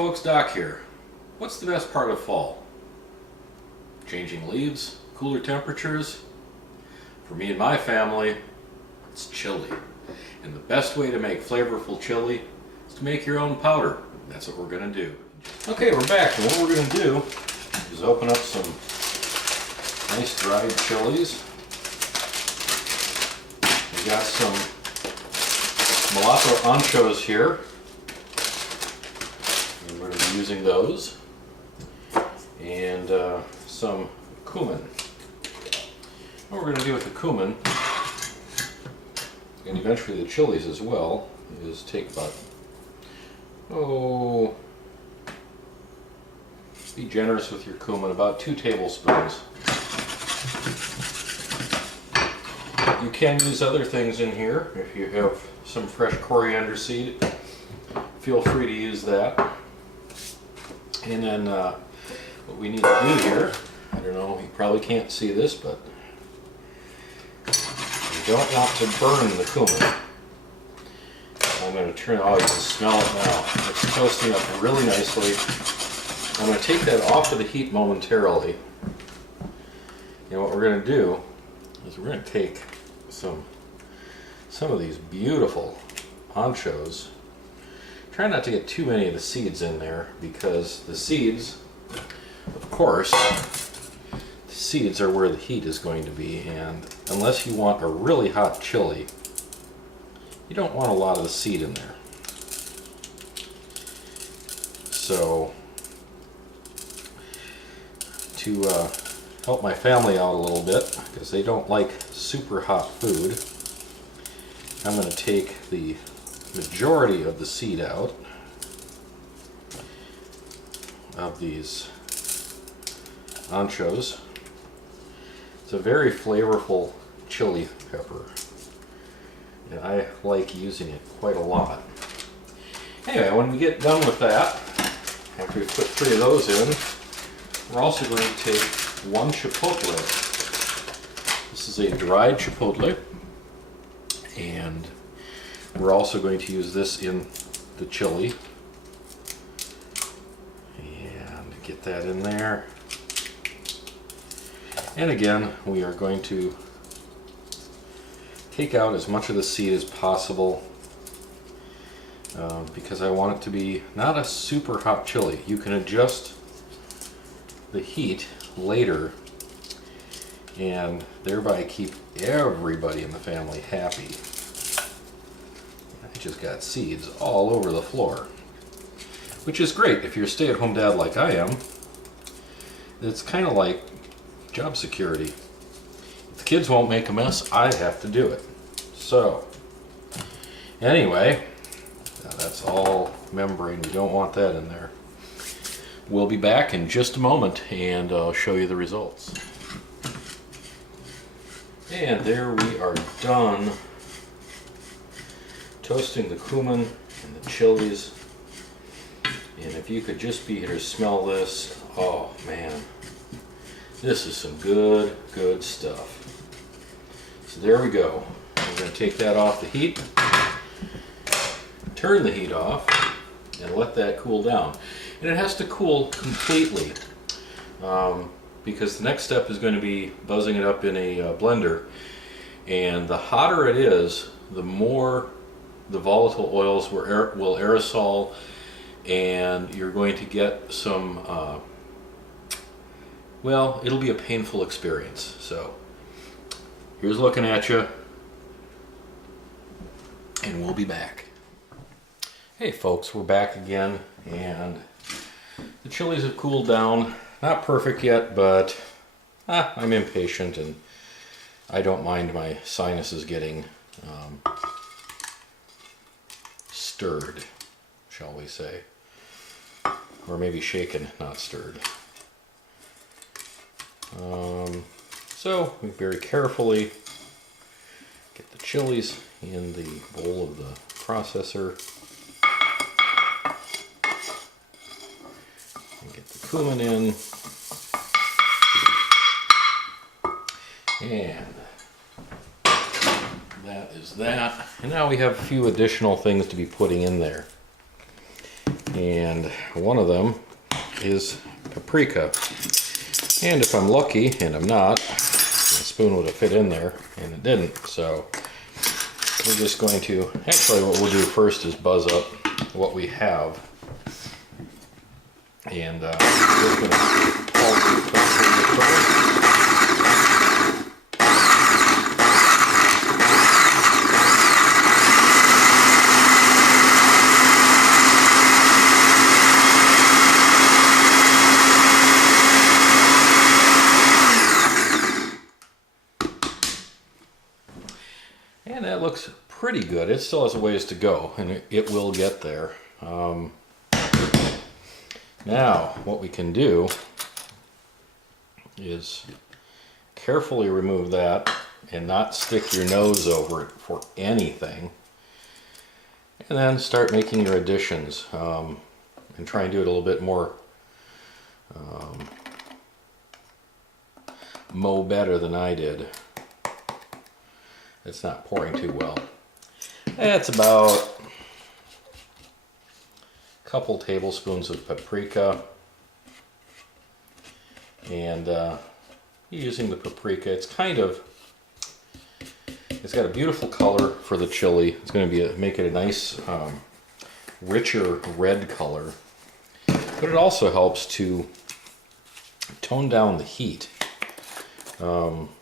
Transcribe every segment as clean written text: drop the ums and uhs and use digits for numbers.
folks, Doc here. What's the best part of fall? Changing leaves, cooler temperatures? For me and my family, it's chili. And the best way to make flavorful chili is to make your own powder. That's what we're going to do. Okay, we're back, and what we're going to do is open up some nice dried chilies. We got some mulatto anchos here. And we're going to be using those. And some cumin. What we're going to do with the cumin, and eventually the chilies as well, is take about, be generous with your cumin, about 2 tablespoons. You can use other things in here. If you have some fresh coriander seed, feel free to use that. And then what we need to do here, I don't know, you probably can't see this, but you don't want to burn the cumin. I'm going to turn it, you can smell it now. It's toasting up really nicely. I'm going to take that off of the heat momentarily. And what we're going to do is we're going to take some of these beautiful anchos. Try not to get too many of the seeds in there, because the seeds, of course, the seeds are where the heat is going to be, and unless you want a really hot chili, you don't want a lot of the seed in there. So, to help my family out a little bit, because they don't like super hot food, I'm going to take the majority of the seed out of these anchos. It's a very flavorful chili pepper, and I like using it quite a lot. Anyway, when we get done with that, after we put 3 of those in, we're also going to take 1 chipotle. This is a dried chipotle, and we're also going to use this in the chili. And get that in there. And again, we are going to take out as much of the seed as possible, because I want it to be not a super hot chili. You can adjust the heat later and thereby keep everybody in the family happy. I just got seeds all over the floor, which is great if you're a stay-at-home dad like I am. It's kind of like job security. If the kids won't make a mess, I have to do it. So, anyway, that's all membrane. We don't want that in there. We'll be back in just a moment, and I'll show you the results. And there we are done toasting the cumin and the chilies. And if you could just be here to smell this, oh man, this is some good stuff. So there we go. I'm going to take that off the heat, turn the heat off, and let that cool down. And it has to cool completely, because the next step is going to be buzzing it up in a blender. And the hotter it is, the more the volatile oils will aerosol, and you're going to get some, well, it'll be a painful experience. So here's looking at you, and we'll be back. Hey folks, we're back again, and the chilies have cooled down. Not perfect yet, but I'm impatient, and I don't mind my sinuses getting stirred, shall we say. Or maybe shaken, not stirred. So we very carefully get the chilies in the bowl of the processor. And get the cumin in. And that is that. And now we have a few additional things to be putting in there. And one of them is paprika. And if I'm lucky, and I'm not, the spoon would have fit in there, and it didn't. So we're just going to, actually what we'll do first is buzz up what we have. And we're just going to and that looks pretty good. It still has a ways to go, and it will get there. Now, what we can do is carefully remove that and not stick your nose over it for anything. And then start making your additions and try and do it a little bit more better than I did. It's not pouring too well. That's about a couple tablespoons of paprika. And using the paprika, it's got a beautiful color for the chili. It's going to make it a nice, richer red color. But it also helps to tone down the heat.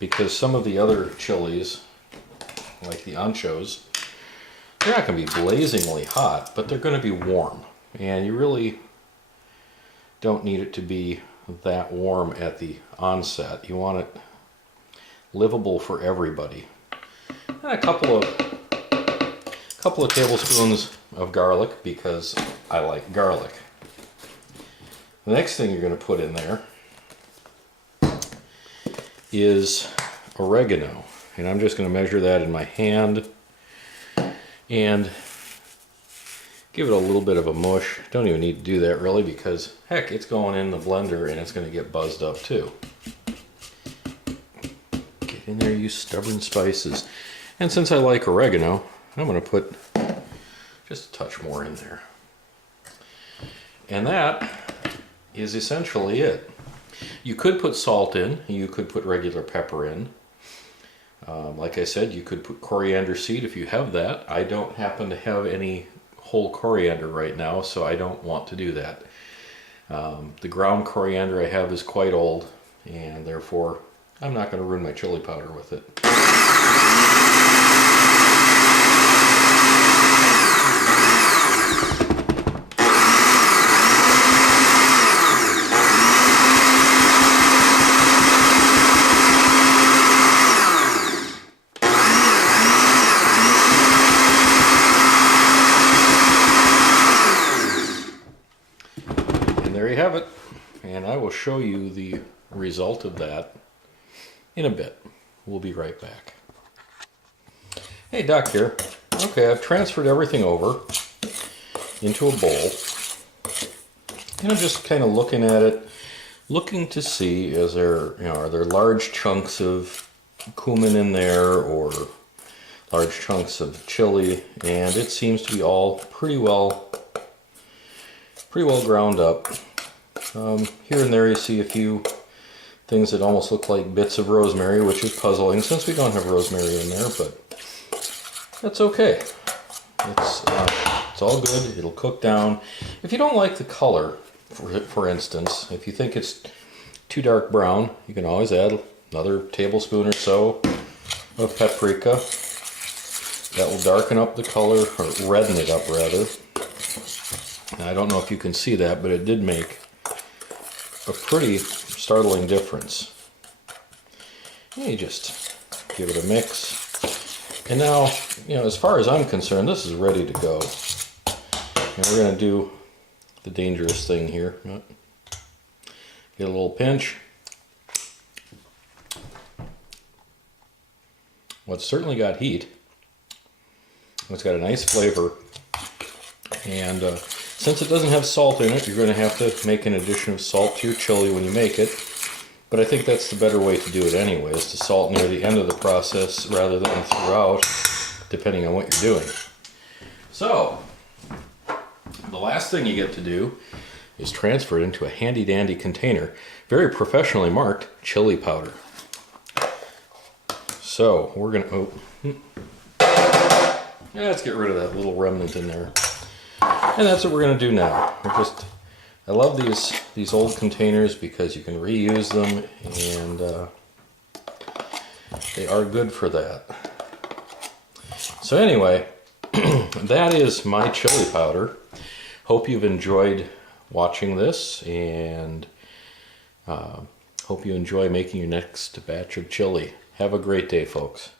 Because some of the other chilies, like the anchos, they're not going to be blazingly hot, but they're going to be warm. And you really don't need it to be that warm at the onset. You want it livable for everybody. And a couple of tablespoons of garlic, because I like garlic. The next thing you're going to put in there is oregano. And I'm just going to measure that in my hand and give it a little bit of a mush. Don't even need to do that really, because heck, it's going in the blender and it's going to get buzzed up too. Get in there, you stubborn spices. And since I like oregano, I'm going to put just a touch more in there. And that is essentially it. You could put salt in, you could put regular pepper in. Like I said, you could put coriander seed if you have that. I don't happen to have any whole coriander right now, so I don't want to do that. The ground coriander I have is quite old, and therefore I'm not going to ruin my chili powder with it. There you have it, and I will show you the result of that in a bit. We'll be right back. Hey, Doc here. Okay, I've transferred everything over into a bowl, and I'm just kind of looking at it, looking to see are there large chunks of cumin in there or large chunks of chili, and it seems to be all pretty well ground up. Here and there you see a few things that almost look like bits of rosemary, which is puzzling since we don't have rosemary in there, but that's okay. It's all good. It'll cook down. If you don't like the color, for instance, if you think it's too dark brown, you can always add another tablespoon or so of paprika. That will darken up the color, or redden it up rather. And I don't know if you can see that, but it did make a pretty startling difference. And you just give it a mix. And now, as far as I'm concerned, this is ready to go. And we're going to do the dangerous thing here. Get a little pinch. Well, it's certainly got heat. It's got a nice flavor. And since it doesn't have salt in it, you're going to have to make an addition of salt to your chili when you make it. But I think that's the better way to do it anyway, is to salt near the end of the process rather than throughout, depending on what you're doing. So, the last thing you get to do is transfer it into a handy dandy container, very professionally marked chili powder. So we're gonna, let's get rid of that little remnant in there. And that's what we're gonna do now. I love these old containers because you can reuse them, and they are good for that. So anyway, that is my chili powder. Hope you've enjoyed watching this, and hope you enjoy making your next batch of chili. Have a great day, folks.